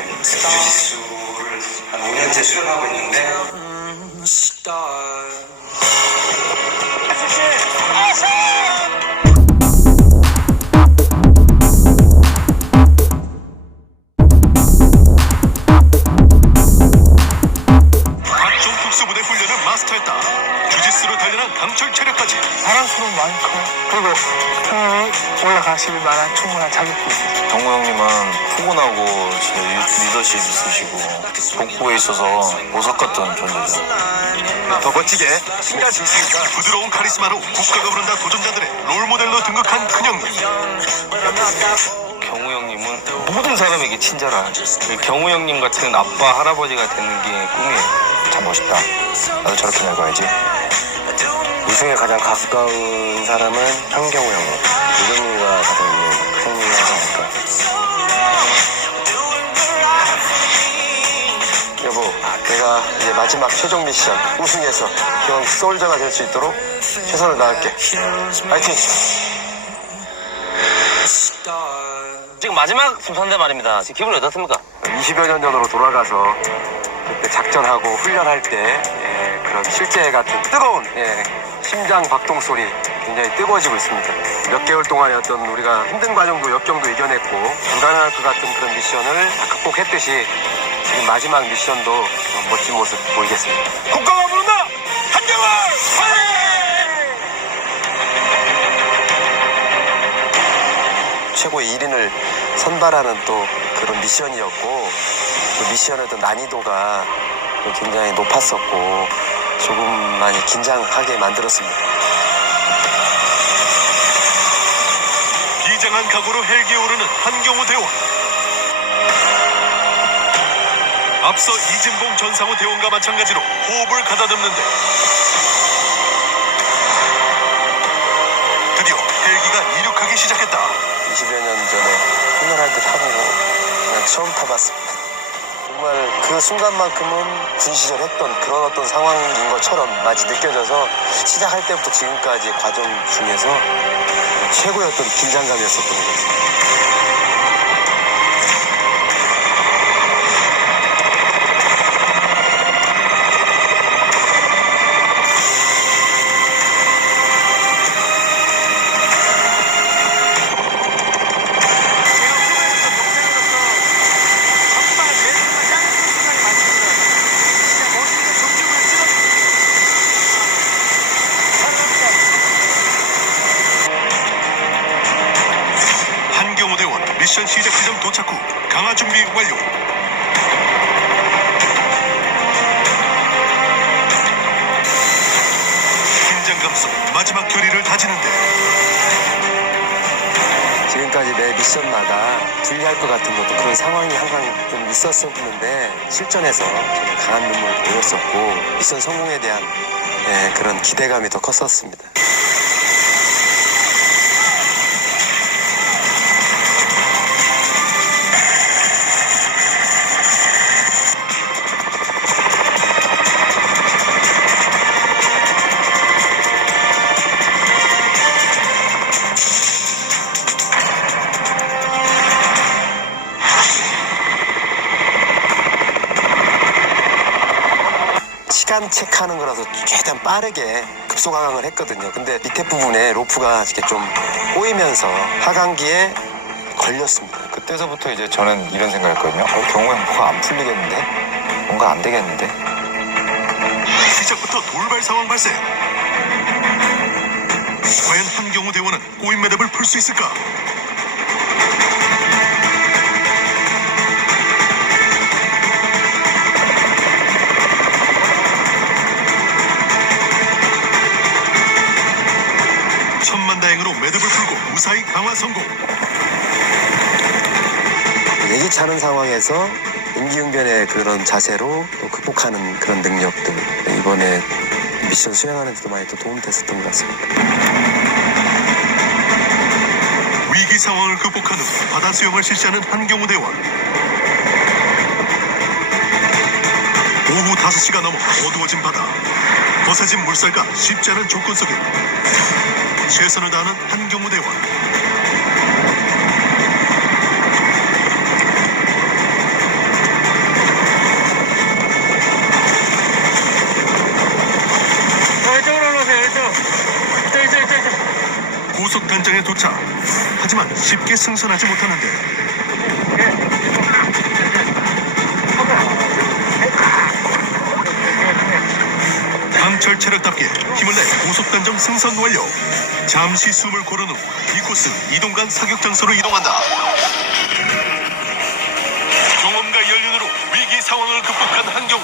예, 주짓수를 한 5년째 수련하고 있는데 올라가실 만한 충분한 자격도 있어요. 정우 형님은 진짜 리- 리더십 있으시고 복부에 있어서 보석 같은 존재죠. 더 멋지게 수 있으니까 부드러운 카리스마로 국가가 부른다 도전자들의 롤모델로 등극한 큰형님 경우 형님은 모든 사람에게 친절한 경우 형님 같은 아빠 할아버지가 되는 게 꿈이에요. 참 멋있다. 나도 저렇게 늙어야지. 우승에 가장 가까운 사람은 한경우 형님. 이동민과 가장 있는 큰 하지 않을까. 여보, 내가 이제 마지막 최종 미션 우승해서 형 솔저가 될 수 있도록 최선을 다할게. 파이팅! 지금 마지막 심사인데 말입니다. 지금 기분이 어떻습니까? 20여 년 전으로 돌아가서 그때 작전하고 훈련할 때 예, 그런 실제 같은 뜨거운 예, 심장 박동 소리 굉장히 뜨거워지고 있습니다. 몇 개월 동안이었던 우리가 힘든 과정도 역경도 이겨냈고 불가능할 것 같은 그런 미션을 다 극복했듯이 지금 마지막 미션도 어, 멋진 모습 보이겠습니다. 국가가 부른다 한경을 최고의 1인을 선발하는 또 그런 미션이었고 그 미션의 어떤 난이도가 굉장히 높았었고 조금 많이 긴장하게 만들었습니다. 비장한 각오로 헬기에 오르는 한경우 대원 앞서 이진봉 전상우 대원과 마찬가지로 호흡을 가다듬는데 드디어 헬기가 이륙하기 시작했다 20여 년 전에 훈련할 때 타보고 그냥 처음 타봤습니다. 정말 그 순간만큼은 군 시절 했던 그런 어떤 상황인 것처럼 마치 느껴져서 시작할 때부터 지금까지 과정 중에서 어떤 긴장감이었었던 것 같습니 미션 시작 지점 도착 후 강화 준비 완료 긴장감 속 마지막 결의를 다지는데 지금까지 매 미션마다 불리할 것 같은 것도 그런 상황이 항상 좀 있었었는데 실전에서 저는 강한 눈물을 보였었고 미션 성공에 대한 예, 그런 기대감이 더 컸었습니다. 체크하는 거라서 최대한 빠르게 급속 하강을 했거든요. 근데 밑에 부분에 로프가 이렇게 좀 꼬이면서 하강기에 걸렸습니다. 그때서부터 이제 저는 이런 생각했거든요. 어, 경우에 뭐가 안 풀리겠는데? 뭔가 안 되겠는데? 시작부터 돌발 상황 발생 과연 한경우 대원은 꼬인 매듭을 풀 수 있을까 강화 성공 예기치 않은 상황에서 임기응변의 그런 자세로 또 극복하는 그런 능력들 이번에 미션 수행하는 데도 많이 또 도움이 됐었던 것 같습니다. 위기 상황을 극복한 후 바다 수영을 실시하는 한경우 대원. 오후 5시가 넘어 어두워진 바다. 거세진 물살과 쉽지 않은 조건 속에 최선을 다하는 한경우 대원. 도착. 하지만 쉽게 승선하지 못하는데 강철 체력답게 힘을 내 고속 단정 승선 완료. 잠시 숨을 고른 후 이 코스 이동간 사격 장소로 이동한다. 경험과 연륜으로 위기 상황을 극복한 한경우.